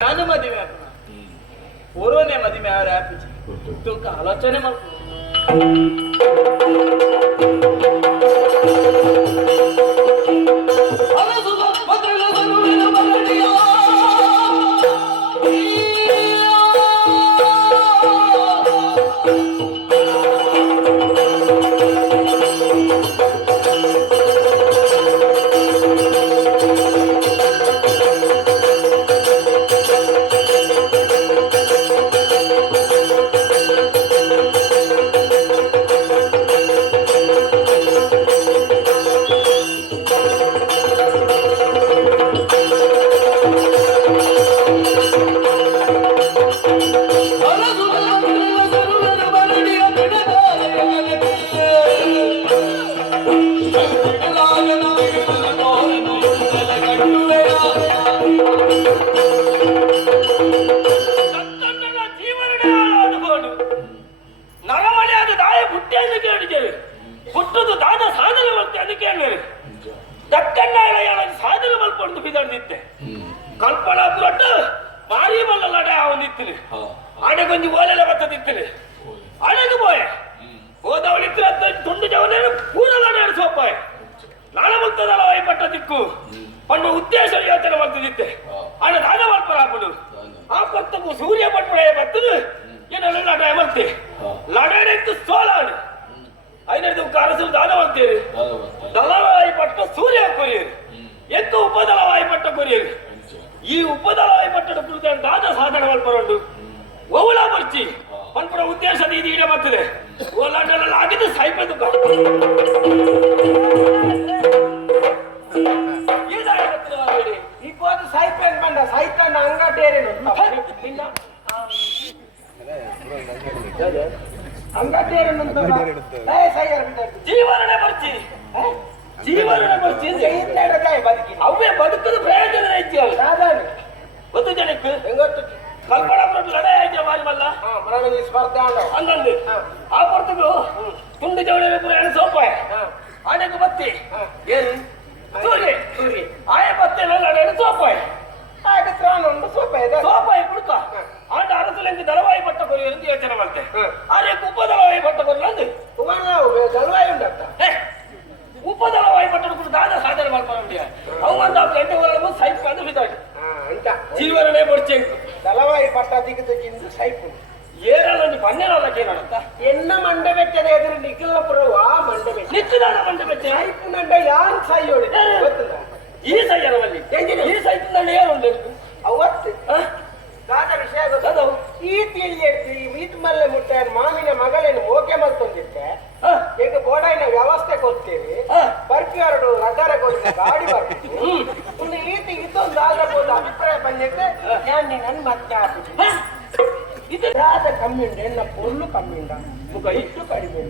ನಾನು ಮದುವೆ ಆಪನ ಪೂರ್ವನೇ ಮದುವೆ ಯಾರು ಆಪಿಸಿ ಆಲೋಚನೆ ಮಾಡ್ಕೊ. ಬರ್ಚಿ ಪನ್ಪುರ ಉದ್ದೇಶದ ಇದು ಈಡೇ ಬರ್ತದೆ. ಓಲಾಟೆಲ್ಲ ಆಗಿದ್ದು ಸಾಯ್ಪದು ಇಪ್ಪತ್ತು ಸಾಯ್ಪೇನ್ ಬಂದ. ಸಾಯ್ತಾನ ಅಂಗಟೇರೇನು ನಿನ್ನ ಅಂಗಟೇರೇನು ಅಂತ ಏ ಸಾಯ್ಯಾರ ಬಿದ್ದಾಡ್ತು ಜೀವನನೇ ಬರ್ಚಿ ಜೀವನನೇ ಬರ್ಚಿ ಬದುಕಿ ಅವೇ ಬದುಕದ ಪ್ರಯೋಜನ ಐತಿ ಅಲ್ಲ. ಗೊತ್ತು ಜನಕ್ಕೆ? ಕಲ್ಪನಾ ಪ್ರಭು ಲಡೆ ಐತೆ ಮಾರಿ ಮಲ್ಲ? ಹಾ ಮರಣ ಸ್ಪರ್ಧೆ ಆಂಡವ ಅಂದಂದು. ಆ ಪುರ್ತಕು ತುಂಡು ಜವಳಿ ಪುರಾಣ ಸೋಪಾಯ ಆನೆಗೆ ಬತ್ತಿ ಏನ್? ಸೂರ್ಯ. ಸೂರ್ಯ. ಆಯ ಬತ್ತಿ ಲಡೆ ಸೋಪಾಯ ಹಾಗೆ ತ್ರಾಣ ಒಂದು ಇದೆ. ಸೋಪಾಯ ಕುಡ್ಕ. ಆಟ ಅರಸಲೆಂಗೆ ದಳವಾಯಿ ಪಟ್ಟ ಕೊರಿ ಎಂದು ಯೋಚನೆ ಮಾಡ್ತೆ. ಹಾ. ಆರೆ ಉಪ ದಳವಾಯಿ ಪಟ್ಟ ಕೊರಿ ಅಂದು ಕುಮಾರ ದಳವಾಯಿ ಉಂಟತ್ತ ಹೇ, ಉಪ ದಳವಾಯಿ ಪಟ್ಟ ಕೊಟ್ಟು ದಾದ ಸಾಧನೆ ಮಾಡ್ಕೊಂಡು ಅವು ಒಂದು ಗಂಟೆ ಹೊರಗೆ ಅಂದು ಬಿದ್ದಾಡಿ ಬರ್ಚೆ ಜಲವಾಯು ಪಟ್ಟ ದಿಗದು ಜಿಂದು ಸೈಪು ಏನಾದ್ರು ಒಂದು ಕೇನಂತ ಕೇಳತ್ತ ಎನ್ನ ಮಂಡ ಬೆಚ್ಚದ ಎದುರು ಆ ಮಂಡ ಬೆಚ್ಚ ನಿಶ್ಚಿದಾನ ಮಂಡ ಬೆಚ್ಚ ಸೈಪು ನಂಡ ಯಾನ್ ಸಾಯೋಳಿ ಗೊತ್ತದ ಈ ಸೈಯರವಲ್ಲಿ ಅಲ್ಲಿ ಈ ಸೈತಿನಲ್ಲಿ ಏನುಂಟು ಅವತ್ತು? ದಾದ ವಿಷಯ ಗೊತ್ತದ ಈ ಇರ್ತೀವಿ ಮೀಟ್ ಮಲ್ಲೆ ಮುಟ್ಟ ಮಾಮಿನ ಮಗಳೇನು ಓಕೆ ಮಲ್ತೊಂದಿತ್ತೆ? ಈಗ ಬೋಡಾಯಿನ ವ್ಯವಸ್ಥೆ ಕೊಡ್ತೇವೆ ಬರ್ಕಿ ಎರಡು ರಡ್ಡಾರ ಗಾಡಿ ಬರ್ತೀವಿ. ಒಂದು ಈತಿ ಇದೊಂದು ಆದ್ರಬಹುದು ಬಂದಿತ್ತು ನಾನು ನಿನ್ನ ಪೊರ್ಲು ಕಮ್ಮಿ ಉಂಟ ಮುಖ ಇಷ್ಟು ಕಡಿಮೆ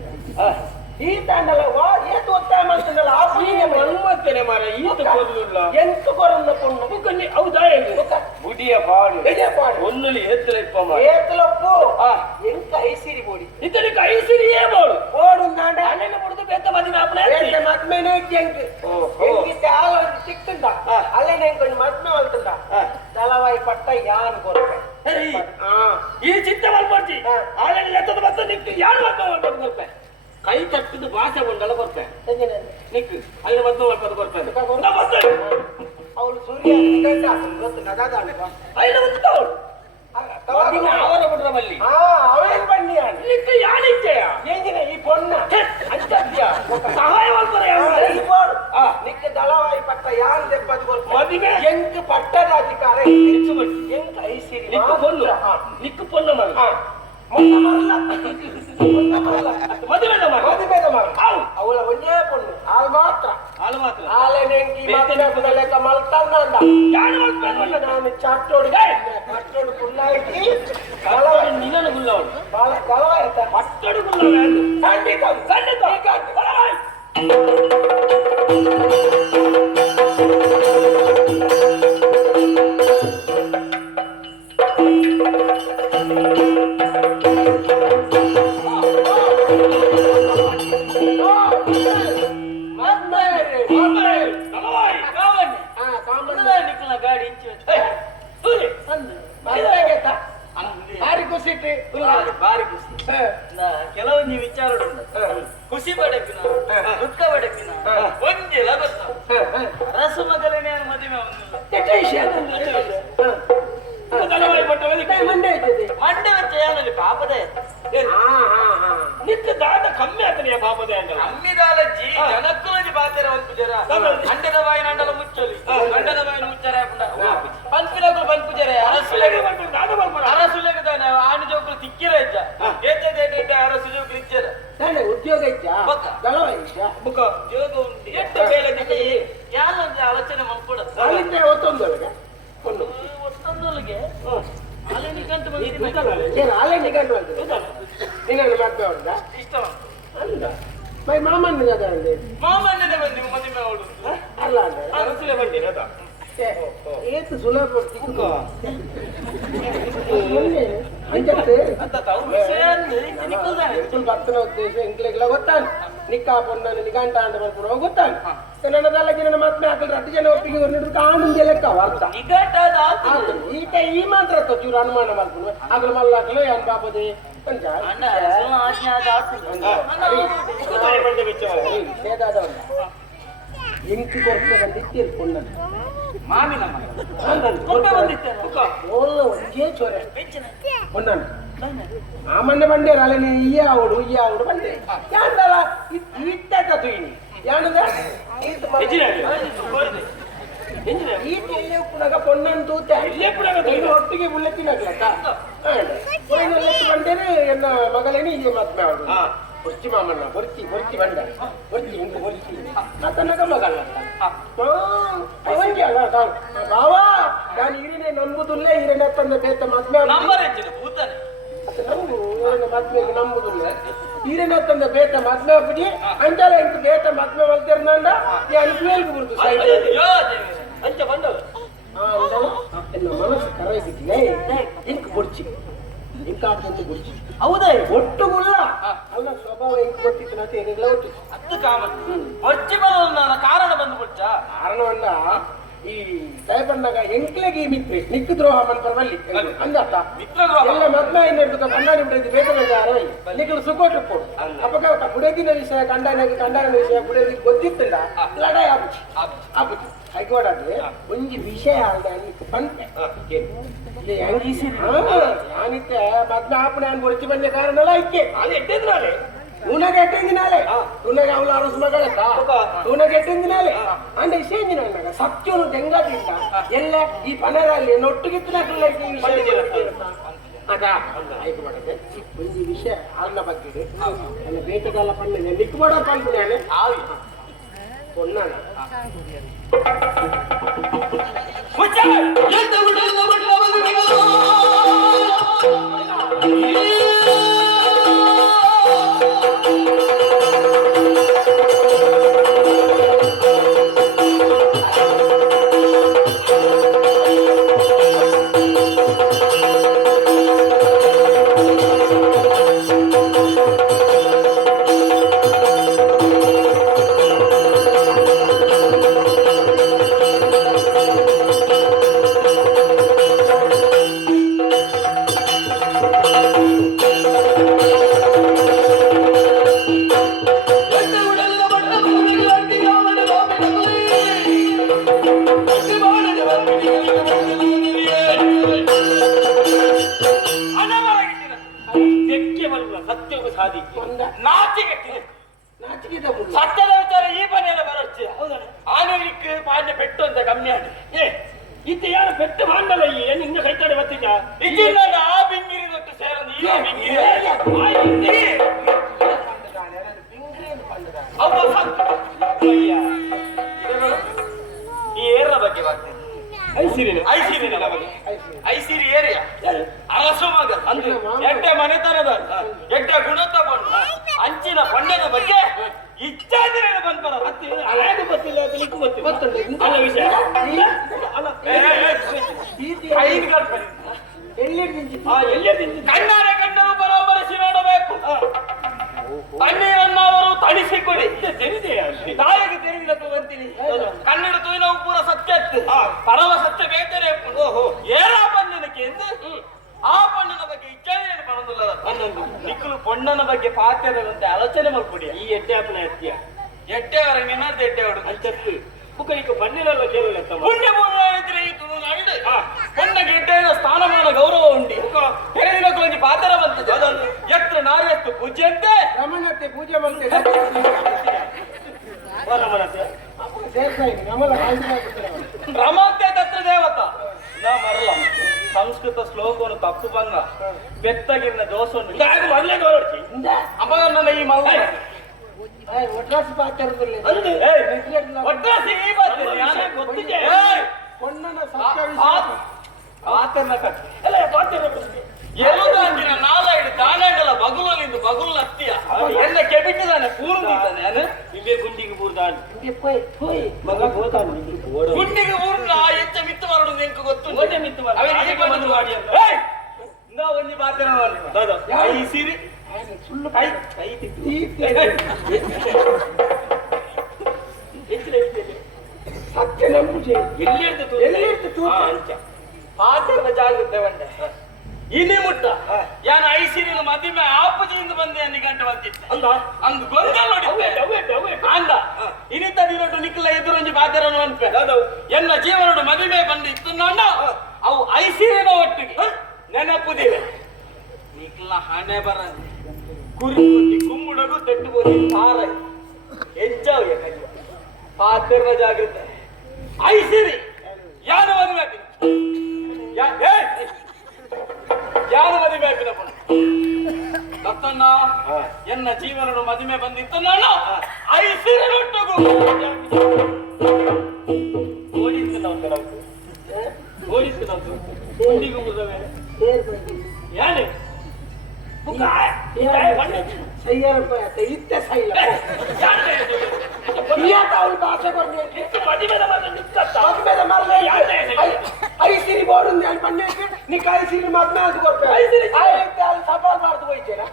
ಈ ತಾಂಡಲ ವಾ ಏತು ಒತ್ತಾಯ ಮಾಡ್ತಿದ್ದಲ್ಲ ಆ ಪುಣ್ಯ ಮನ್ಮತ್ತನೆ ಮಾರ ಈತ ಕೊರ್ಲಿಲ್ಲ ಎಂತ ಕೊರನ್ನ ಪುಣ್ಯ ಮುಖನಿ ಹೌದಾ ಬುಡಿಯ ಪಾಡು. ಇದೇ ಪಾಡು. ಮಾಡ. ಏತಲಪ್ಪು. ಆ. ಎಂಕ ಐಸಿರಿ ಬೋಡಿ? ಇತನಿ ಕೈ ಸಿರಿಯೇ ಬೋಡು ಓಡು ನಾಡ ಅಣ್ಣನ ಮುಡಿದು ಬೇತ ಮದುವೆ ಬೇರೆ ಮದ್ಮೆನೇ ಎಂಕ್ ಓ, ಓ. ಎಂಕಿತ್ತೆ ಆಲ ಸಿಕ್ತುಂಡ ಆ. ಅಲ್ಲೇನೆ ಎಂಕೊಂಡು ಮದ್ಮೆ. ದಳವಾಯಿ ಪಟ್ಟ ಯಾನ್ ಕೊರತೆ ಸರಿ ಹಾ ಈ ಚಿತ್ತ ಮಲ್ಪಡ್ತಿ ಹ. ಆಳಲ್ಲಿ ಎತ್ತದ ಬತ್ತ ನಿಕ್ಕು ಯಾರು ಮದ್ದು ಮಲ್ಪಟ್ಟು ಬರ್ಪೆ ಕೈ ತಟ್ಟಿದ್ದು ಭಾಷೆ ಉಂಡಲ್ಲ ಬರ್ಪೆ ಎಂಜಿನ ನಿಕ್ಕು ಅಲ್ಲಿ ಮದ್ದು ಮಲ್ಪಟ್ಟು ಬರ್ಪೆ ಬರ್ಪೆ. ನಾ ಬರ್ತೆ ಅವಳು ಸೂರ್ಯ ಗಂಡ ಗೊತ್ತು ನಗಾದ ಅಲ್ವಾ ಅಲ್ಲಿ ಬಂದು ತವಳು ಮದ್ದಿನ ಅವರ ಬಿಡ್ರವಲ್ಲಿ ಹಾ ಅವೇನ್ ಬನ್ನಿ ನಿಕ್ಕು ಯಾನಿಚ್ಚೆಯ ಎಂಜಿನ ಈ ಪೊಣ್ಣ ಅಂತ್ಯ ಸಹಾಯ ಮಾಡ್ತಾರೆ ಈ ಬೋರ್ಡ್ ಆ. ನಿಕ್ಕ ದಳವಾಯಿ ಪಟ್ಟ ಯಾನ್ ದೆಬ್ಬದು ಕೊರತೆ ಮದುವೆ. ಎಂಕ್ ಪಟ್ಟದ ಅಧಿಕಾರ ಎಂಕ್ ಐಸಿರಿ ನಿಕ್ಕು. ಹಾ. ನಿಕ್ಕು ಪೊನ್ನ ಮಗ. ಮದುವೆದ ಮಗ ಮದುವೆದ ಮಗ. ಅವು ಅವಳ ಒಂದೇ ಪೊಣ್ಣು ಆಳ್ ಮಾತ್ರ. ಮಾತ್ರ. ಆಲೆ ನೆಂಕಿ ಮತ್ತೆ ಲೆಕ್ಕ ಅಂದ ಯಾರು ಮಲ್ಪೆ ನಾನು ಚಾಟೋಡಿಗೆ ಚಟ್ಟೋಡು ಕುಳ್ಳಾಯ್ತಿ ಕಳವಳಿ ನಿನ್ನನ್ನು ಗುಲ್ಲವಳು ಬಾಳ ಅಂದು ಖಂಡಿತ. ಖಂಡಿತ. ಎಂಚಿಟ್ಟು ಬಾರಿ ಬಾರಿ ಖುಷಿ. ನಾ ಕೆಲವೊಂದು ವಿಚಾರ ಖುಷಿ ಪಡಕಿನ ದುಃಖ ಪಡಕಿನ ಒಂದಿಲ್ಲ ಗೊತ್ತ ರಸು ಮಗಲನೇ ಮದುವೆ ಪಾಪದೆ ಹಾ ಹಾ ಹಾ. ನಿತ್ಯ ದಾದ ಕಮ್ಮಿ ಆಗ್ತಾನೆ ಪಾಪದೆ ಅಂತ ಅಮ್ಮಿದಾಲಜ್ಜಿ ಜನಕ್ಕುಲಜಿ ಬಾತೆರ ಒಂದು ಜರ ಅಂಡದ ಬಾಯಿನ ಅಂಡಲ ಮುಚ್ಚಲಿ. ಅಂಡದ ಬಾಯಿನ ಮುಚ್ಚರ ಪಂಪಿನಗಳು ಪಂಪು ಜರ ಅರಸುಲೆಗೆ ದಾದ ಬರ್ಬೇಡ ಅರಸುಲೆಗೆ ತಾನೆ ಆಣು ಜೋಕುಲು ತಿಕ್ಕಿರ ಇಜ್ಜ ಎಜ್ಜೆ ಅರಸು ಜೋಕುಲು ಇಜ್ಜರ ತಾನೆ ಉದ್ಯೋಗ ಇದ್ದ ಪಕ್ಕ. ದಳವ ಜೋಗ ಉಂಟು ಎಷ್ಟು ಬೇಳೆ ದಿಕ್ಕ ಯಾರೊಂದು ಆಲೋಚನೆ ಮಾಡ್ಕೊಡತ್ತ ಅಲ್ಲಿಂದ ಒತ್ತೊಂದೊಳಗೆ ಒಂದು ಒತ್ತೊಂದೊಳಗೆ ಗಂಟು ಏನು ನಿಗಂಡು ಅಂತ ಮದ್ವೆ ಉಂಟ? ಇಷ್ಟ ಅಂದ. ಬೈ ಮಾಮನ ಅದ ಅಂದೆ ಮಾಮಣ್ಣನೇ ಬಂದಿ ಮದುವೆ ಅವಳು ಅಲ್ಲ ಅಂದ್ರೆ? ಅರಸಲೆ ಏತು ಸುಲಭ ತಿಕ್ಕೋ ಅಂಜತ್ತೆ ಅಂತ ತಾವು ವಿಷಯ ನಿನ್ನ ಭಕ್ತನ ಉದ್ದೇಶ ಇಂಕ್ಲೆಗ್ಲ ಗೊತ್ತಾನ ನಿಕ್ಕಾ ಪೊನ್ನ ನಿಗಾಂಟ ಅಂತ ಬರ್ಪುರ ಗೊತ್ತಾನ ಸಣ್ಣದಲ್ಲ ಗಿನ ಮಾತ್ರ ಹಾಕಲ್ ಅತಿ ಜನ ಒಪ್ಪಿಗೆ ಹೊರನಿದ್ರು ಕಾಣುಂದೆ ಲೆಕ್ಕ ವಾರ್ತ ನಿಗಾಟದ ಆತು ಈಟ ಈ ಮಾತ್ರ ತೊಚ್ಚೂರು ಅನುಮಾನ ಮಾಡ್ಕೊಂಡು ಆಗಲು ಮಲ್ಲಾಕಲು ಯಾನ್ ಬಾಪದೆ ಅಂಜ ಅಣ್ಣ ಆಜ್ಞಾದ ಆತು ಅಣ್ಣ ಸೇದಾದ ಇಂಕು ಕೊರ್ತದಲ್ಲಿ ತೀರ್ಕೊಂಡ ಮಾಮಿನ ಮಗ ಕೊಡ್ತ ಬಂದಿತ್ತೆ. ಓಲ್ಲ ಒಂದೇ ಚೋರೆ ಹೆಚ್ಚಿನ ಪೊನ್ನನ್ನು ಆ ಮೊನ್ನೆ ಬಂಡೆ ಅಲ್ಲ ಈ ಆವಡು ಈ ಆವಡು ಬಂದೆ. ತುಯಿನಿ ಯಾಂದ ಹೆಚ್ಚಿನ ಈ ತೂತೆ ಇಲ್ಲೇ ತೂತೆ. ಒಟ್ಟಿಗೆ ಉಳ್ಳೆ ಬಂದೇನೆ ಎನ್ನ ಮಗಳೇನಿ ಈ ಮತ್ತೆ ಅವಳು. ಹಾ. ಬೊರ್ಚಿ ಮಾಮಣ್ಣ ಬೊರ್ಚಿ ಬರ್ತಿ ಬಂಡ ಬರ್ತಿ ಹಿಂಗೆ ಬರ್ತಿ ಆತನಗ ಮಗಲ್ಲ ಅವಂಗೆ ಅಲ್ಲ ಬಾವ ನಾನು ಈರಿನೇ ನಂಬುದಿಲ್ಲ ಈರಿನ ತಂದ ಬೇತ ಈರಿನ ಮದ್ಮೆಗೆ ನಂಬುದಿಲ್ಲ. ಈರಿನ ತಂದ ಬೇತ ಮದ್ಮೆ ಬಿಡಿ ಅಂಜಲ ಇಂತ ಬೇತ ಮದ್ಮೆ ಮಲ್ತಿರ್ನಂಡ ಈ ಅನುಕೂಲಕ್ಕೆ ಬಿಡ್ತು. ಅಂಚ ಬಂದವ ಎನ್ನ ಮನಸ್ಸು ಇಂಕ್ ಬುಡ್ಚಿ ಇಂಕ್ ಹಾಕಂತ ಬುಡ್ಚಿ ಹೌದಾ ಅಲ್ಲ ಸ್ವಭಾವ ಇಂಕ್ ಗೊತ್ತಿತ್ತು ನಾ ಏನಿಲ್ಲ ಒಟ್ಟು. ಹತ್ತು ಕಾಮನ್ ಹೊಚ್ಚಿ ಬರಲು ನನ್ನ ಕಾರಣ ಬಂದು ಬಿಡ್ಚ ಕಾರಣವನ್ನ ಈ ಸಾಹೇಬಣ್ಣಗ ಎಂಕ್ಲೆಗೆ ಮಿತ್ರಿ ನಿಕ್ಕು ದ್ರೋಹ ಮನ್ಪರ್ವಲ್ಲಿ ಅಂದತ್ತ. ಎಲ್ಲ ಮದ್ನ ಹಿಡಿದು ಕಂಡಾನಿ ಬಿಡದಿ ಬೇಕಲ್ಲ ಅರವಲ್ಲಿ ನಿಕ್ಕಲು ಸುಕೋಟು ಕೊಡು ಅಪಕ ಬುಡದಿನ ವಿಷಯ ಕಂಡಾನಿಗೆ ಕಂಡಾನ ವಿಷಯ ಬುಡದಿ ಗೊತ್ತಿತ್ತಿಲ್ಲ? ಲಡಾಯ ಆಗುಚಿ ಆಗುಚಿ ಹೈಕೋಡಾದ್ರೆ ಒಂಜಿ ವಿಷಯ ಅಲ್ಲ ಬಂತೆ. ಇಲ್ಲಿ ನಾನಿತ್ತೆ ಮದ್ಮೆ ಆಪಣೆ ಅನ್ ಬೊಡ್ಚಿ ಬಂದ ಕಾರಣ ಎಲ್ಲ ಇಕ್ಕೆ ಅದು ಎಟ್ಟಿದ್ರಾಲೆ ಉನಗೆ ಎಟ್ಟೆಂದಿನಾಲೆ ಉನಗೆ ಅವಳ ಅರಸು ಮಗಳತ್ತ ಉನಗೆ ಎಟ್ಟೆಂದಿನಾಲೆ ಅಂದ ಇಸೇಂದಿನ ಅಣ್ಣಗ ಸತ್ಯನು ತೆಂಗದಿಂದ ಎಲ್ಲ ಈ ಪನರಲ್ಲಿ ನೊಟ್ಟುಗಿತ್ತಿನಾಗಲ್ಲ ಈ ವಿಷಯ ಅದ ಆಯ್ತು ಮಾಡದೆ ಒಂದು ವಿಷಯ ಹಾಲಿನ ಬಗ್ಗೆ ನನ್ನ ಬೇಟೆಗಾಲ ಪಣ್ಣ ನಿಕ್ಕು ಮಾಡೋ ಪಂಪಿನಾನೆ ಆವಿ ಪೊನ್ನಣ ಅನವಾಗಿಟ್ಟಿನ ಬರೋಚ್ಚೆ ಆನೆಲಿಕ್ಕೆ ಪಾಂಡೆ ಪೆಟ್ಟು ಅಂತ ಕಮ್ಮಿ ಆಗಿ ಏ ಇತ್ತ ಯಾರ ಪೆಟ್ಟ ಮಾಡಲ್ಲ ಈ ಏನು ಹಿಂಗೆ ಕೈತಾಡೆ ಬರ್ತಿದ್ದ ಇಜಿನ ಆ ಬಿಂಗಿರಿ ದೊಟ್ಟು ಸೇರದು ಈ ಬಿಂಗಿರಿ ಪಂಡದಾನೆ, ನನ್ನ ಬಿಂಗ್ರೇನು ಪಂಡದಾನೆ. ಅವ ಸತ್ತು. ಅಯ್ಯ. ಇದನ್ನು ಈ ಏರ್ನ ಬಗ್ಗೆ ಬರ್ತೇನೆ ಐಸಿರಿನ ಐಸಿರಿನ ಬಗ್ಗೆ ಐಸಿರಿ ಏರಿಯಾ. ಅರಸು ಮಗ. ಅಂದ್ರೆ ಎಡ್ಡೆ ಮನೆತನದ ಎಡ್ಡೆ ಗುಣ ತಗೊಂಡು ಅಂಚಿನ ಬಣ್ಣದ ಬಗ್ಗೆ ಇಚ್ಛಾದಿನ ಬಂದ್ಬರ. ಹತ್ತಿ ಅಲಾಗೂ ಗೊತ್ತಿಲ್ಲ? ಅದಕ್ಕೂ ಗೊತ್ತಿಲ್ಲ. ಗೊತ್ತುಂಟು. ಅಲ್ಲ ವಿಷಯ. ಅಲ್ಲ, ಎಲ್ಲೇ ತಿಂದಿದ್ದು. ಕಣ್ಣಾರೆ ಕಂಡರು ಬರೋಬ್ಬರಿಸಿ ತಿಳಿದೆ ಅಲ್ಲಿ ತಾಯಿಗೆ ತಿಳಿದ ಬಂತೀನಿ ಕನ್ನಡ ತೂಯಿನವು ಪೂರ ಸತ್ಯ ಪರವ ಸತ್ಯ ಬೇಕರೆ ಓಹೋ. ಏರ ಪಂಡಿನಕ್ಕೆ ಎಂದು ಆ ಪಣ್ಣನ ಬಗ್ಗೆ ಇಚ್ಛೆ ಪೊಣ್ಣನ ಬಗ್ಗೆ ಪಾತ್ಯದಂತೆ ಆಲೋಚನೆ ಮಾಡ್ಕೊಡಿ. ಈ ಎಡ್ಡೆ ಅಪ್ಪನ ಎತ್ತಿಯ ಎಟ್ಟೆವರ ನಿನ್ನದ್ದು ಎಟ್ಟೆ ಹುಡುಗ ಅಂಚತ್ತು. ಬುಕ್ಕನಿಗೆ ಬಣ್ಣಿನೆಲ್ಲ ಕೇಳಲ್ಲ ಪುಣ್ಯ ಪೂರ್ಣ ಇದು ನಡು ಪೊಣ್ಣಗೆ ಇಟ್ಟೇನ ಸ್ಥಾನಮಾನ ಗೌರವ ಉಂಡಿ ಹೆರವಿನ ಕುಲಂಜಿ ಪಾತ್ರ ಬಂತದೆ ಎತ್ರ ನಾರ್ಯತ್ತು ಪೂಜ್ಯಂತೆ ರಮಣತೆ ಪೂಜೆ ಮಾಡ್ತೇವೆ ಬರ ಮನಸ್ಸು ಸೇರ್ತಾ ಇದ್ದೀನಿ ನಮ್ಮಲ್ಲ ಕಾಯ್ದು ರಮಂತೆ ತತ್ರ ದೇವತ ನಾ ಮರಲ ಸಂಸ್ಕೃತ ಶ್ಲೋಕವನ್ನು ತಪ್ಪು ಬಂಗ ಬೆತ್ತಗಿರಿನ ದೋಷವನ್ನು ಇದಾಗ ಮೊದಲೇ ನೋಡ್ತಿ ಅಮ್ಮಗನ್ನ ಈ ಮಲ್ಲ ಒಟ್ರಾಸಿ ಪಾತ್ರದಲ್ಲಿ ಅಂದು ಏಯ್, ಒಟ್ರಾಸಿ ಈ ಬಾತಿಲ್ಲ, ಯಾರೇ ಗೊತ್ತಿದೆ? ಏಯ್, பொண்ணன ಆತನ ಎಲ್ಲ ಬಾತ್ಯನ ಎಲ್ಲದ ಅಂದಿನ ನಾಲಾಯ್ಡು ಬಗುಲ್ ಹತ್ತಿಯ ಎಲ್ಲ ಕೆಬಿಟ್ಟಿದ್ದಾನೆ ಕೂರ್ದಿದ್ದಾನೆ ನಾನು ಗುಂಡಿಗೆ ಬೂರ್ದಾನ್ ಮಗ ಗೋತಾನು ಗುಂಡಿಗೆ ಬೂರ್ನ ಎಂತ ಮಿತ್ತು ಮಾಡೋದು ನಿನಗೆ ಗೊತ್ತು. ಒಂದೇ ಮಿತ್ತು ಮಾಡಿ ಅವನಿಗೆ ಬಂದು ಮಾಡಿ. ಇಂದ ಒಂದು ಬಾತ್ಯನ ಮಾಡಿ. ಈ ಸೀರೆ. ಸುಳ್ಳು ಕೈ ಕೈ ಸತ್ಯ ನಂಬುಜೆ ಅಂಚ. ಜಾಗೃತೆ ಬಂಡೆ ಇಲ್ಲಿ ಮುಟ್ಟ. ಯಾನ ಐ ಸಿರಿನ ಮದಿಮೆ ಆಪುಜಿಯಿಂದ ಬಂದೆ ಅನ್ನಿ ಗಂಟೆ ಬಂದಿತ್ತು. ಅಂದ? ಅಂದ್ ಗೊಂದಲ ನೋಡಿದ್ದೆ. ಅಂದ. ಇನ್ನಿತ ದಿನಟ್ಟು ನಿಕ್ಲ ಎದುರೊಂಜಿ ಬಾದ್ಯರನ್ನು ಅನ್ಪೆ ಎನ್ನ ಜೀವನೋಡು ಮದಿಮೆ ಬಂದಿತ್ತು ನನ್ನ. ಅವು ಐಸಿರಿನ ಒಟ್ಟಿಗೆ. ನೆನಪುದಿವೆ. ನಿಖಿಲ ಹಣೆ ಬರ ಕುರಿ ಕುಮ್ಮುಡಗು ತೆಟ್ಟು ಬೋದಿ ಪಾರ. ಹೆಚ್ಚಾವ್ ಯಾಕಂದ್ರೆ ಪಾತ್ರ ಜಾಗ್ರತೆ. ಐಸಿರಿ. ಯಾರು ದತ್ತಣ್ಣ ಎನ್ನ ಜೀವನಡು ಮದುವೆ ಬಂದಿತ್ತು ನಾನು ಐಸಿರನೊಟ್ಟಗು ಓಡಿಸ್ತು ನಾವು ಕೆಲವು ನೀ ಕಳಿಸಿದ್ರೆ ಮತ್ತೆ ಅದು ಕೊಡ್ತೇವೆ ಐದು ಅಲ್ಲಿ ಸಫಲ ಮಾಡ್ತು ಹೋಯ್ತೇನೆ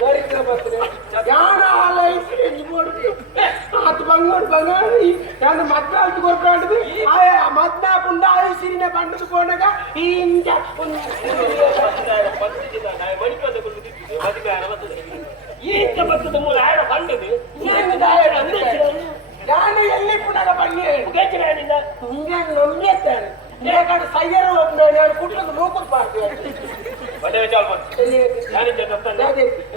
ದರಿದ್ರ ಬರ್ತಾರೆ ಯಾಣ ಹಾಲ ಐಸಿರಿ ನಿಮ್ಮೋಡ್ರಿ ಅದು ಬಂಗೋಡ್ ಬಂಗಾರಿ ನಾನು ಮತ್ತೆ ಅದು ಕೊಡ್ಕೊಂಡು ಆಯ ಮತ್ತೆ ಪುಂಡ ಐಸಿರಿನ ಬಂಡದು ಪೋನಾಗ ಈ ಇಂಜ ಒಂದು ಈ ಕಬತ್ತದ ಮೂಲ ಆಯಡ ಬಂಡದು ಯಾನ ಎಲ್ಲಿ ಪುನಃ ಬನ್ನಿ ಮುಗೇಚನಾನಿಂದ ಹಿಂಗೆ ನಂಬಿರ್ತಾರೆ ಬೇಕಾದ್ರೆ ಸಯ್ಯರ ಒಂದು ನಾನು ಕುಟ್ಲಕ್ಕೆ ಮೂಕಕ್ಕೆ ಮಾಡ್ತೀವಿ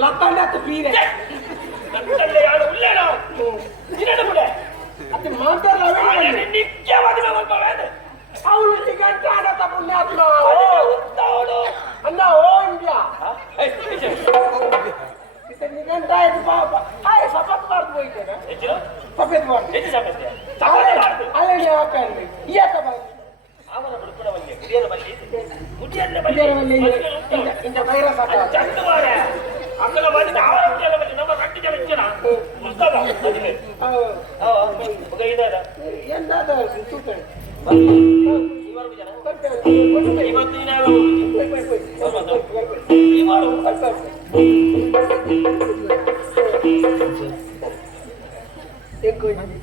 ಲಪ್ಪಂಡ ಮುಡೆ ಅದು ಮಾತಾಡಲ್ಲ ನಿತ್ಯ ಮದುವೆ ಮಾಡ್ಕೊಳ್ಳೋದು ಅವಳು ಗಂಟೆ ಆಡತ್ತ ಪುಣ್ಯಾತ್ಮ ಅವಳು. ಅನ್ನ ಓ ಇಂಡಿಯಾ ನಿಗಂಟ ಆಯ್ತು ಪಾಪ. ಆಯ್ ಸಪತ್ ಮಾಡ್ತು ಹೋಯ್ತೇನೆ. ಸಫೇದ್ ಮಾಡ್ದು ಹೆಚ್ಚು ಸಮಸ್ಯೆ ಸಮಾಜ ಮಾಡ್ತು ಅಲ್ಲೇ ಹಾಕಿ ಈಯತ್ತ ಬಾಯಿ ಅವರ ಬುಡುಕುಡ ಬಲ್ಲಿ ಗುಡಿಯರ ಬಲ್ಲಿ ಗುಡಿಯನ್ನ ಇದೇರ ಬಲ್ಲಿ ಬಲ್ಲಿ ಇಂದ ವೈರಸ್ ಹಾಕ ಚಂದ ಮಾರ ಅಕ್ಕಲ ಬಂದ ಅವರ ಗುಡಿಯರ ಬಲ್ಲಿ ನಮ್ಮ ರಟ್ಟಿ ಜನ ಇಚ್ಚನ ಮುಸ್ತದ ಮದುವೆ ಆ ಮುಗ ಇದಾರ ಎಂದಾದ ತೂಕ ಇವರು ಜನ ಇವತ್ತು ದಿನ ಇವರು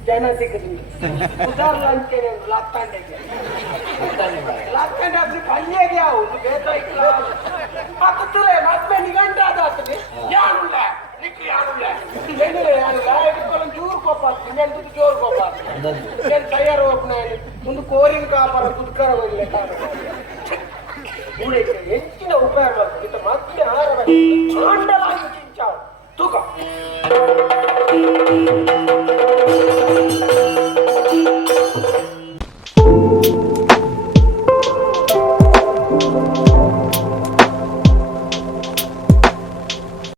ಜನ ಸಿಕ್ಕದು ಉದಾಹರಣೆ ಅಂಕೇನೆ ಲಾಕ್ತಾಂಡೆಗೆ ಲಾಕ್ತಾಂಡೆ ಅದ್ರ ಪಲ್ಯಗೆ ಯಾವ ಒಂದು ಬೇಕಾಯ್ತು ಪಕ್ಕದಲ್ಲೇ ಮತ್ತೆ ನಿಗಂಟ ಅದಾಗ್ತದೆ ಯಾನುಲ್ಲ ನಿಕ್ಕು ಯಾನುಲ್ಲ ಏನಿಲ್ಲ ಯಾನುಲ್ಲ ಇಟ್ಕೊಂಡು ಜೂರು ಕೋಪ ಆಗ್ತದೆ ಇನ್ನೆಂದು ಜೋರು ಕೋಪ ಆಗ್ತದೆ ಏನು ತಯಾರು ಒಬ್ಬನ ಒಂದು ಕೋರಿನ ಕಾಪರ ಕುದ್ಕರ ಒಳ್ಳೆ ಹೆಚ್ಚಿನ ಉಪಯೋಗ ಮಾಡ್ತದೆ ಇದು ಮತ್ತೆ ಆಹಾರ ಚಾಂಡಲಾಗಿ ಚಿಂಚಾವು ತೂಕ Thank you.